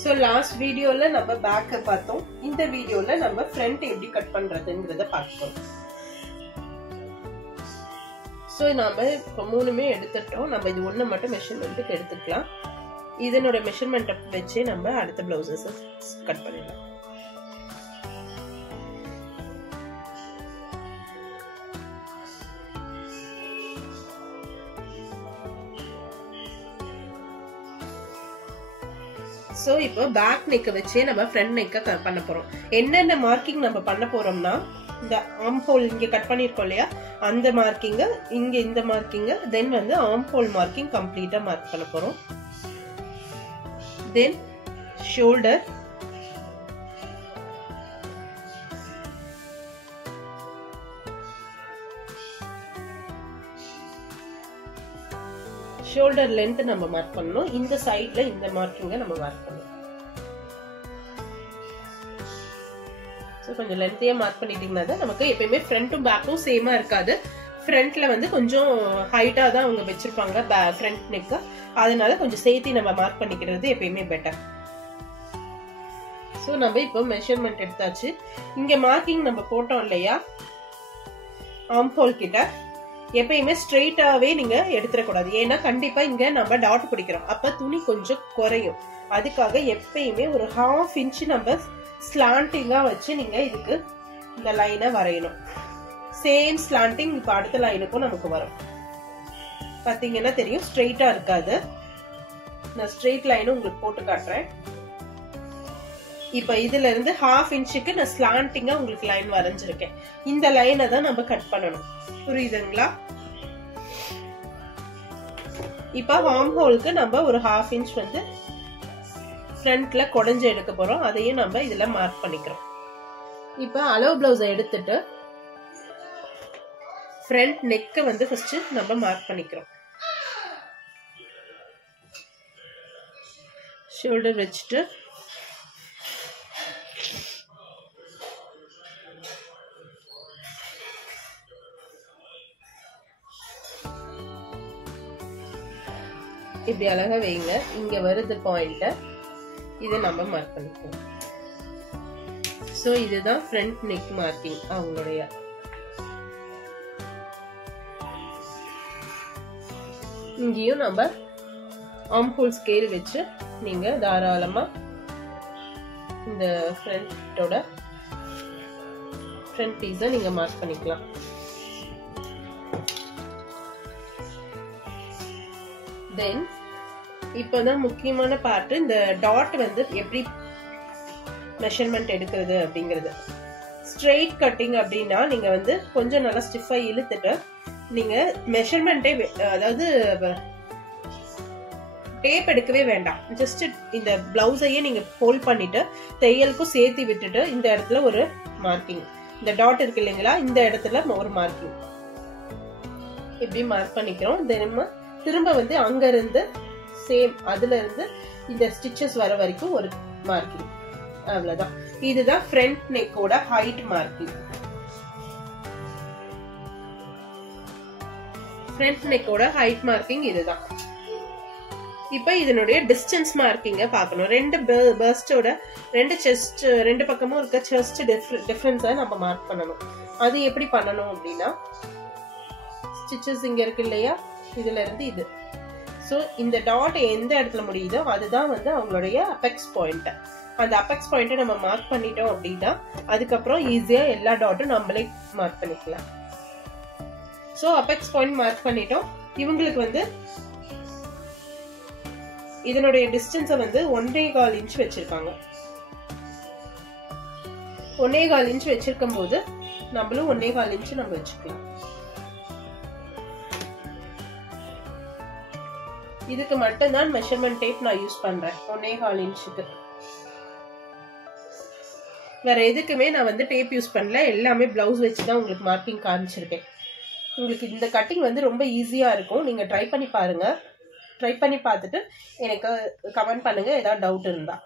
So last video la நம்ம back பார்த்தோம். இந்த வீடியோல நம்ம front எப்படி கட் பண்றதுங்கறத பார்ப்போம். So நாம இப்ப மூணுமே எடுத்துட்டோம். நம்ம இது ஒண்ணு மட்டும் மெஷர்மென்ட்க்கு எடுத்துக்கலாம். இதனோட மெஷர்மென்ட் வச்சு நம்ம அடுத்த blouses கட் பண்ணிடலாம். So இப்போ back neck வச்சே நம்ம front neck பண்ண போறோம். என்னென்ன மார்க்கிங் நம்ம பண்ண போறோம்னா இந்த arm hole இங்க கட் பண்ணிருக்கோம் இல்லையா அந்த மார்க்கிங் இங்க இந்த மார்க்கிங் தென் வந்து arm hole மார்க்கிங் கம்ப்ளீட்டா மார்க் பண்ண போறோம். Then shoulder shoulder length நம்ம மார்க் பண்ணனும். இந்த சைடுல இந்த மார்க்கிங்க நம்ம மார்க் பண்ணனும். சோ கொஞ்சம் லென்த்தியா மார்க் பண்ணிட்டீங்கன்னா நமக்கு எப்பவுமே ஃப்ரண்ட்டும் பேக்கும் சேமா இருக்காது. ஃப்ரண்ட்ல வந்து கொஞ்சம் ஹைட்டா தான் அவங்க வெச்சிருப்பாங்க ஃப்ரண்ட் நெக். அதனால கொஞ்சம் சேர்த்து நம்ம மார்க் பண்ணிக்கிறது எப்பவுமே பெட்டர். சோ நம்ம இப்போ மெஷர்மென்ட் எடுத்தாச்சு. இங்க மார்க்கிங் நம்ம போட்டோம் இல்லையா ஆர்ம் ஹோல் கிட்ட எப்பயுமே ஸ்ட்ரெயிட்டாவே நீங்க எடுத்துட கூடாது. ஏன்னா கண்டிப்பா இங்க நம்ம டாட் பிடிக்கிறோம். அப்ப துணி கொஞ்சம் குறையும். அதுக்காக எப்பயுமே ஒரு 1/2 இன்ச் நம்ம ஸ்லாண்டிங்கா வச்சு நீங்க இதுக்கு இந்த லைனை வரையணும். சேம் ஸ்லாண்டிங் இப்ப அடுத்த லைனுக்கும் நமக்கு வரும். பாத்தீங்கன்னா தெரியும் ஸ்ட்ரெயிட்டா இருக்காது. நான் ஸ்ட்ரெயிட் லைனும் உங்களுக்கு போட்டு காட்டுறேன். இப்ப இதுல இருந்து 1/2 இன்ச்சுக்கு நான் ஸ்லாண்டிங்கா உங்களுக்கு லைன் வரைஞ்சிருக்கேன். இந்த லைனை தான் நம்ம கட் பண்ணணும். புரியுதுங்களா? இப்ப ஆர்ம் ஹோலுக்கு நம்ம ஒரு 1/2 இன்ச் வந்து ஃப்ரண்ட்ல குடஞ்சு எடுக்க போறோம். அதையும் நம்ம இதுல மார்க் பண்ணிக்கிறோம். இப்ப அளவு பிளவுஸ் எடுத்துட்டு ஃப்ரண்ட் நெக்க வந்து ஃபர்ஸ்ட் நம்ம மார்க் பண்ணிக்கிறோம். ஷோல்டர் வச்சுட்டு இப்படி அழகா வைங்க. இங்க வருது பாயிண்ட். இதை நம்ம மார்க் பண்ணிக்குவோம். சோ இதுதான் ஃப்ரண்ட் நெக் மார்க்கிங் அவங்களுடைய. இங்கேயும் நம்ம ஆர்ம் ஹோல் ஸ்கேல் வச்சு நீங்க தாராளமா இந்த ஃப்ரண்டோட ஃப்ரண்ட் பீஸை நீங்க மார்க் பண்ணிக்கலாம். தென் இப்பதான் முக்கியமான பார்ட் இந்த டாட் வந்து எப்படி மெஷர்மெண்ட் எடுக்கிறது அப்படிங்கிறது. ஸ்ட்ரெயிட் கட்டிங் அப்படின்னா நீங்க வந்து கொஞ்சம் நல்லா ஸ்டிஃபா இழுத்துட்டு நீங்க மெஷர்மெண்டே அதாவது டேப் எடுக்கவே வேண்டாம். ஜஸ்ட் இந்த பிளவுஸையே நீங்க ஹோல்ட் பண்ணிட்டு தையலுக்கும் சேர்த்து விட்டுட்டு இந்த இடத்துல ஒரு மார்க்கிங், இந்த டாட் இருக்கு இல்லைங்களா இந்த இடத்துல ஒரு மார்க்கிங் இப்படி மார்க் பண்ணிக்கிறோம். தினமும் திரும்ப வந்து அங்க இருந்து சேம் அதுல இருந்து இந்த ஸ்டிச்சஸ் வர வரைக்கும் ஒரு மார்க்கிங். அவ்வளவுதான். இதுதான் ஃப்ரண்ட் நெக்கோட ஹைட் மார்க்கிங். ஃப்ரண்ட் நெக்கோட ஹைட் மார்க்கிங் இதுதான். இப்ப இதனுடைய டிஸ்டன்ஸ் மார்க்கிங்க பார்க்கணும். ரெண்டு பர்ஸ்டோட ரெண்டு செஸ்ட் ரெண்டு பக்கமும் இருக்க செஸ்ட் டிஃபரன்ஸா நம்ம மார்க் பண்ணணும். அது எப்படி பண்ணணும் அப்படின்னா ஸ்டிச்சஸ் இங்க இருக்கு இல்லையா இதுல இருந்து இது. சோ இந்த டாட் எந்த இடத்துல முடியுதோ அதுதான் வந்து அவங்களுடைய அபெக்ஸ் பாயிண்ட். அந்த அபெக்ஸ் பாயிண்ட நம்ம மார்க் பண்ணிட்டோம் அப்படின்னா அதுக்கப்புறம் ஈஸியா எல்லா டாட்டும் நம்மளே மார்க் பண்ணிக்கலாம். சோ அபெக்ஸ் பாயிண்ட் மார்க் பண்ணிட்டோம். இவங்களுக்கு வந்து இதனுடைய டிஸ்டன்ஸ வந்து 1.25 இன்ச் வச்சிருக்காங்க. 1.25 இன்ச் வச்சிருக்கும் போது நம்மளும் 1.25 இன்ச் நம்ம வச்சுக்கலாம். இதுக்கு மட்டும்தான் மெஷர்மெண்ட் டேப் நான் யூஸ் பண்றேன் 1.25 இன்ச்சுக்கு. வேற எதுக்குமே நான் வந்து டேப் யூஸ் பண்ணல. எல்லாமே பிளவுஸ் வச்சுதான் உங்களுக்கு மார்க்கிங் காமிச்சிருக்கேன். உங்களுக்கு இந்த கட்டிங் வந்து ரொம்ப ஈஸியா இருக்கும். நீங்க ட்ரை பண்ணி பாருங்க. ட்ரை பண்ணி பார்த்துட்டு எனக்கு கமெண்ட் பண்ணுங்க ஏதாவது டவுட் இருந்தா.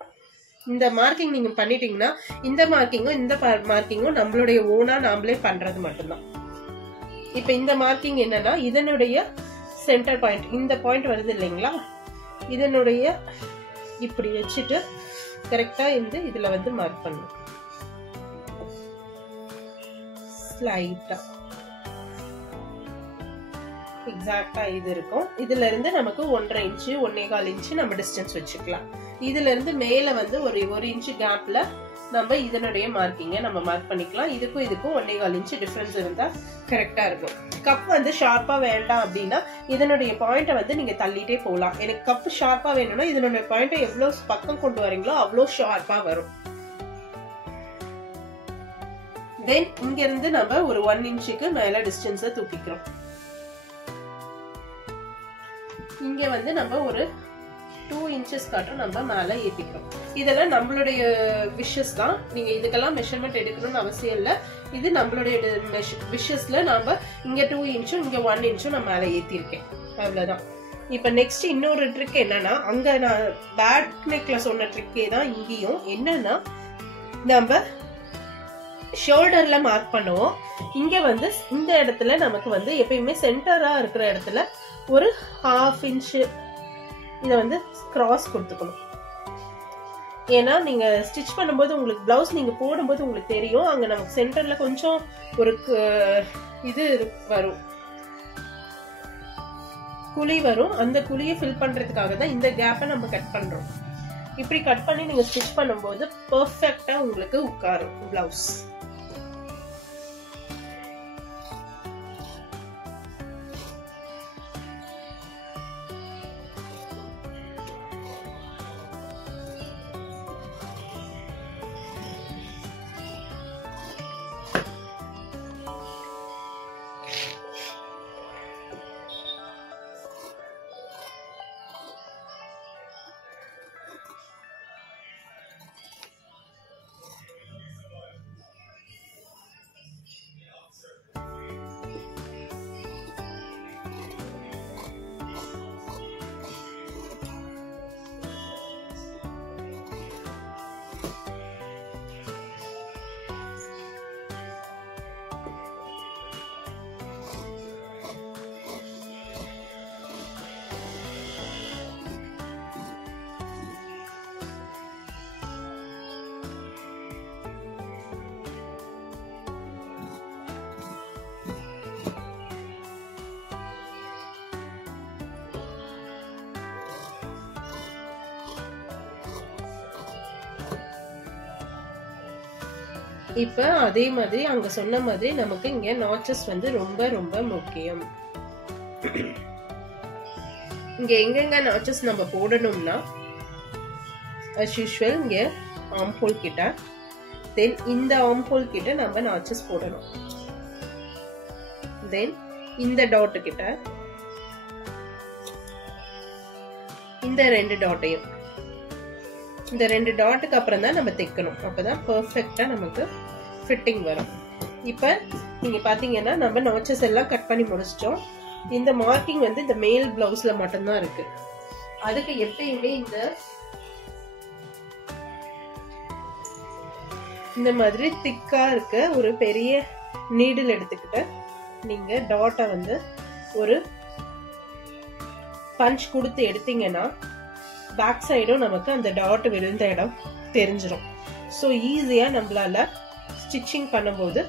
இந்த மார்க்கிங் நீங்க பண்ணிட்டீங்கன்னா இந்த மார்க்கிங்கும் இந்த மார்க்கிங்கும் நம்மளுடைய ஓனா நாமளே பண்றது மட்டும்தான். இப்ப இந்த மார்க்கிங் என்னன்னா இதனுடைய சென்டர் பாயிண்ட் இந்த பாயிண்ட் வருது இல்லைங்களா இதனுடைய இப்படி வச்சுட்டு கரெக்டா இதுல வந்து மார்க் பண்ணணும். ஸ்லைட்டா எக்ஸாக்டா இது இருக்கும். இதுல இருந்து நமக்கு 1.5 இன்ச்சு 1.25 இன்ச்சு நம்ம டிஸ்டன்ஸ் வச்சுக்கலாம். இதுல இருந்து மேல வந்து ஒரு 1 இன்ச்சு கேப்ல நம்ம இதனுடைய மார்க்கிங்க நம்ம மார்க் பண்ணிக்கலாம். இதுக்கும் 1.25 இன்ச்சு டிஃபரன்ஸ் இருந்தா கரெக்டா இருக்கும். கப் வந்து ஷார்ப்பா வேண்டாம் அப்படின்னா இதனுடைய பாயிண்ட வந்து நீங்க தள்ளிட்டே போகலாம். எனக்கு கப் ஷார்ப்பா வேணும்னா இதனுடைய பாயிண்ட எவ்வளவு பக்கம் கொண்டு வரீங்களோ அவ்வளவு ஷார்ப்பா வரும். தென் இங்க இருந்து நம்ம ஒரு 1 இன்ச்சுக்கு மேல டிஸ்டன்ஸ தூக்கிக்கிறோம். இங்க வந்து நம்ம ஒரு 2 இன்ச்சஸ் காட்டும் நம்ம மேல ஏத்திக்கிறோம். இதெல்லாம் நம்மளுடைய விஷஸ் தான். நீங்க இதுக்கெல்லாம் மெஷர்மெண்ட் எடுக்கணும்னு அவசியம் இல்ல. இது நம்மளுடைய விஷஸ்ல நாம இங்க 2 இன்ச்சும் இங்க 1 இன்ச்சும் நான் மேல ஏத்திருக்கேன். அவ்வளவுதான். இப்ப நெக்ஸ்ட் இன்னொரு ட்ரிக் என்னன்னா, அங்க நான் பேக் நெக்ல சொன்ன ட்ரிக்கே தான் இங்கேயும். என்னன்னா நம்ம ஷோல்டர்ல மார்க் பண்ணுவோம். இங்க வந்து இந்த இடத்துல நமக்கு வந்து எப்பயுமே சென்டரா இருக்கிற இடத்துல ஒரு 1/2 இன்ச் இத வந்து கிராஸ் கொடுத்துக்கணும். ஏன்னா நீங்க ஸ்டிச் பண்ணும்போது உங்களுக்கு பிளவுஸ் நீங்க போடும்போது உங்களுக்கு தெரியும், அங்க நமக்கு சென்டர்ல கொஞ்சம் ஒரு இது வரும், குழி வரும். அந்த குழியை ஃபில் பண்றதுக்காக தான் இந்த கேப்பை நம்ம கட் பண்றோம். இப்படி கட் பண்ணி நீங்க ஸ்டிச் பண்ணும்போது பெர்ஃபெக்ட்டா உங்களுக்கு உட்காரும் பிளவுஸ். இப்ப அதே மாதிரி அங்க சொன்ன மாதிரி நமக்கு இங்க நாச்சஸ் வந்து ரொம்ப ரொம்ப முக்கியம். இங்க எங்கெங்க நாச்சஸ் நம்ம போடணும்னா, as usual இங்க ஆர்ம் ஹோல் கிட்ட, தென் இந்த ஆர்ம் ஹோல் கிட்ட நம்ம நாச்சஸ் போடணும். தென் இந்த டாட் கிட்ட, இந்த 2 டாட்டையும், இந்த 2 டாட்டுக்கு அப்புறம் தான் நம்ம தைக்கணும். அப்பதான் பெர்ஃபெக்ட்டா நமக்கு ஃபிட்டிங் வரும். இப்ப நீங்க பாத்தீங்கன்னா நம்ம நாச்சஸ் எல்லாம் கட் பண்ணி முடிச்சிட்டோம். இந்த மார்க்கிங் வந்து இந்த மேல் பிளவுஸ்ல மட்டும்தான் இருக்கு. அதுக்கு எப்பயுமே இந்த மாதிரி திக்கா இருக்க ஒரு பெரிய நீடில் எடுத்துக்கிட்டு நீங்க டாட்டை வந்து ஒரு பஞ்ச் கொடுத்து எடுத்தீங்கன்னா பேக் சைடும் நமக்கு அந்த டாட் விழுந்த இடம் தெரிஞ்சிடும். ஸோ ஈஸியா நம்மளால ஸ்டிச்சிங் பண்ணும்போது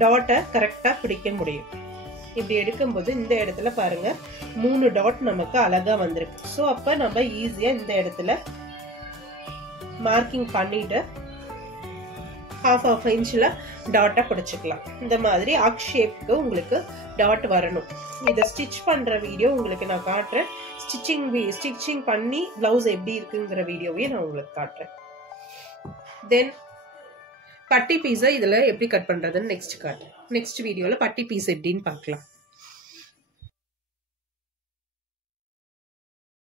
டாட்டை கரெக்டா பிடிக்க முடியும். இப்படி எடுக்கும்போது இந்த இடத்துல பாருங்க 3 டாட் நமக்கு அழகா வந்திருக்கு. ஸோ அப்ப நம்ம ஈஸியா இந்த இடத்துல மார்க்கிங் பண்ணிட்டு 1/2 இன்ச்ல டாட்டை பிடிச்சிக்கலாம். இந்த மாதிரி ஆர்க் ஷேப்க்கு உங்களுக்கு டாட் வரணும். இதை ஸ்டிச் பண்ற வீடியோ உங்களுக்கு நான் காட்டுறேன். ஸ்டிச்சிங் பண்ணி பிளவுஸ் எப்படி இருக்குங்கிற வீடியோவையும் நான் உங்களுக்கு காட்டுறேன். தென் பட்டி பீஸை இதுல எப்படி கட் பண்றதுன்னு நெக்ஸ்ட் வீடியோல பட்டி பீஸ் எப்படின்னு பார்க்கலாம்.